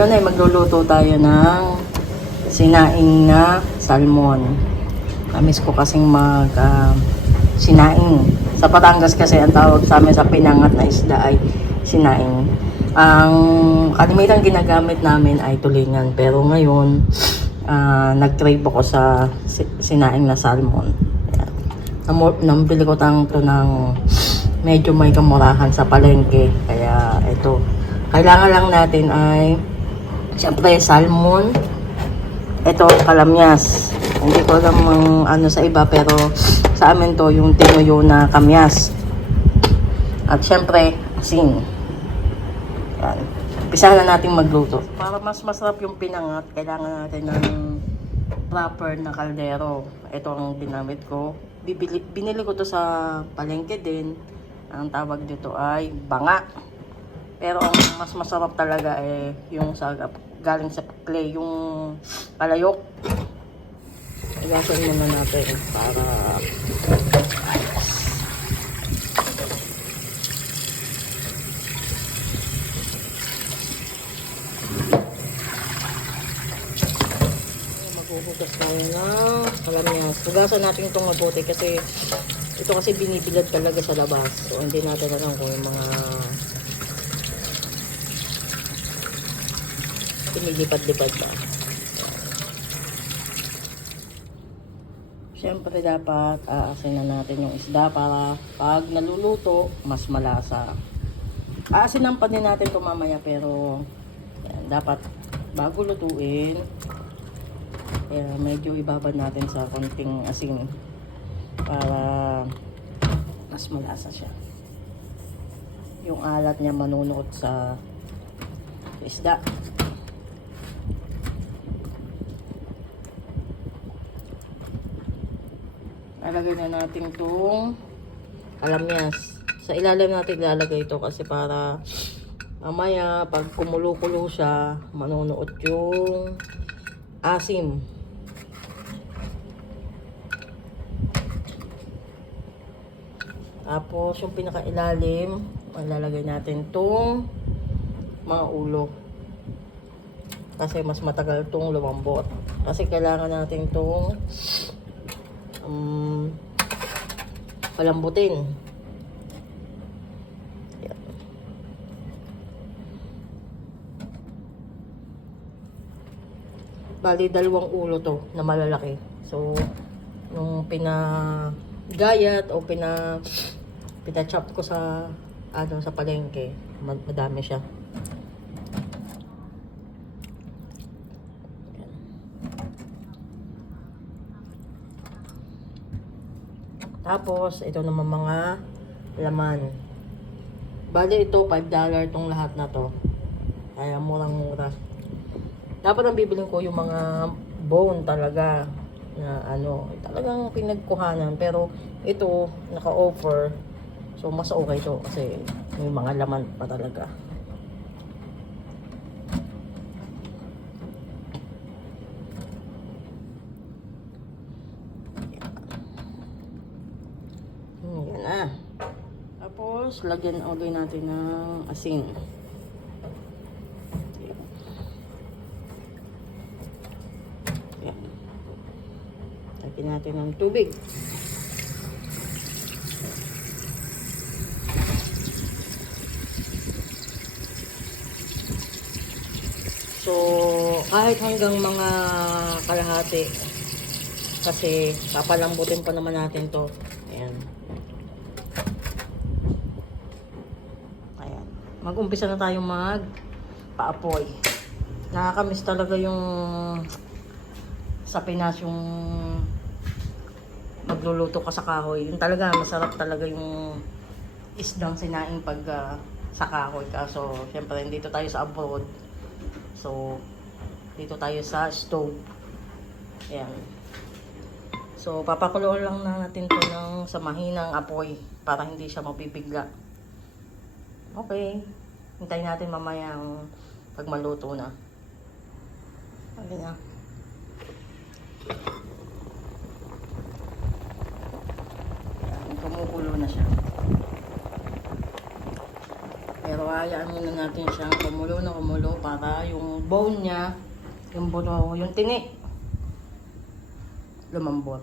Ngayon ay magluluto tayo ng sinaing na salmon. Namiss ko kasing sinaing. Sa Batangas kasi ang tawag sa amin sa pinangat na isda ay sinaing. Ang kalimitan ginagamit namin ay tulingan. Pero ngayon, nag-crave ako sa sinaing na salmon. Nambili ko to ng medyo may kamurahan sa palengke. Kaya ito, kailangan lang natin ay siyempre salmon. Ito kalamyas. Hindi ko alam ano sa iba, pero sa amin to yung tinuyo na kamyas. At siyempre asin. Yan. Umpisa na natin magluto. Para mas masarap yung pinangat, kailangan natin ng proper na kaldero. Ito ang ginamit ko. Binili ko to sa palengke din. Ang tawag dito ay banga. Pero ang mas masarap talaga eh yung galing sa clay, yung palayok. Igasan muna natin para maghuhugas tayo ng kalamyas. Hugasan natin itong mabuti kasi ito kasi binibilad talaga sa labas. So hindi natin alam kung yung mga pinilipad-lipad ba. Siyempre dapat aasin na natin yung isda para pag naluluto, mas malasa. Aasinan pa din natin ito mamaya, pero yan, dapat bago lutuin, medyo ibabad natin sa konting asin para mas malasa siya. Yung alat niya manunuot sa isda. Lalagay na natin itong kalamyas. Sa ilalim natin ilalagay ito kasi para mamaya pag kumulo-kulo siya, manunuot yung asim. Tapos yung pinakailalim, lalagay natin itong mga ulo. Kasi mas matagal itong lumambot. Kasi kailangan natin itong palambutin. Yan. Bali, dalawang ulo to na malalaki. So, nung pinagayat o pinachop ko sa sa palengke, madami siya. Tapos, ito naman mga laman. Bali, ito, $5 itong lahat na to. Kaya, murang-mura. Dapat ang bibilin ko yung mga bone talaga. Na talagang pinagkuhanan. Pero, ito, naka-offer. So, mas okay to. Kasi, may mga laman pa talaga. Yan na. Tapos, lagyan ulit natin ng asin. Yan. Lagyan natin ng tubig. So, kahit hanggang mga kalahati. Kasi, papalambutin pa naman natin to. Ayan. Mag-umpisa na tayong paapoy. Nakakamiss talaga yung sa Pinas yung magluluto ka sa kahoy. Yung talaga masarap talaga yung isdang sinaing pag sa kahoy. Kaso syempre dito tayo sa abroad. So dito tayo sa stove. Ayan. So papakuloan lang natin to ng sa mahinang apoy para hindi siya mapipigla. Okay. Hintayin natin mamaya pag maluto na. Okay na. Yan, kumukulo na siya. Pero hayaan muna natin siyang kumulo na kumulo para yung bone niya, yung buto, yung tinik, lumambot.